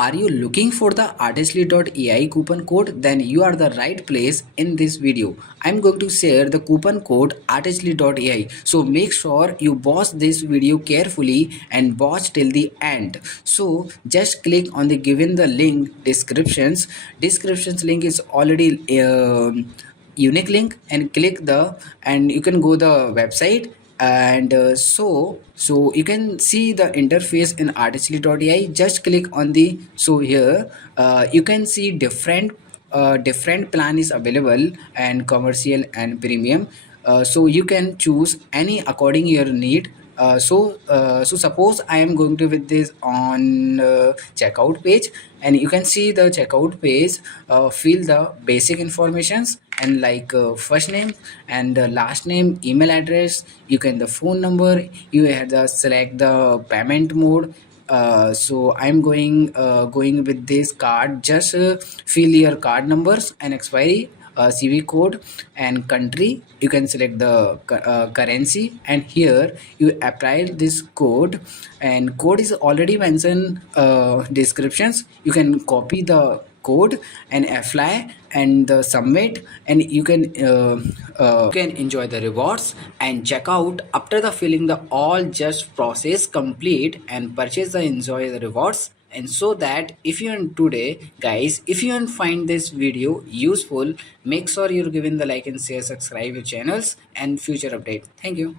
are you looking for the artistry.ai coupon code? Then you are the right place in this video. I'm going to share the coupon code artistry.ai. So make sure you watch this video carefully and watch till the end. So just click on the given the link descriptions link is already unique link, and click the, and you can go the website, and so you can see the interface in artistry.ai. Just click on the, so here you can see different plan is available, and commercial and premium. So you can choose any according your need. So suppose I am going to with this on checkout page, and you can see the checkout page. Fill the basic informations, and like first name and last name, email address, you can the phone number, you have the select the payment mode. So I'm going with this card. Just fill your card numbers and expiry, CV code, and country. You can select the currency, and here you apply this code, and code is already mentioned descriptions. You can copy the code and apply and submit, and you can enjoy the rewards and check out after the filling the all. Just process complete and purchase the enjoy the rewards. And so that if you want today guys, if you want find this video useful, make sure you're giving the like and share, subscribe your channels and future update. Thank you.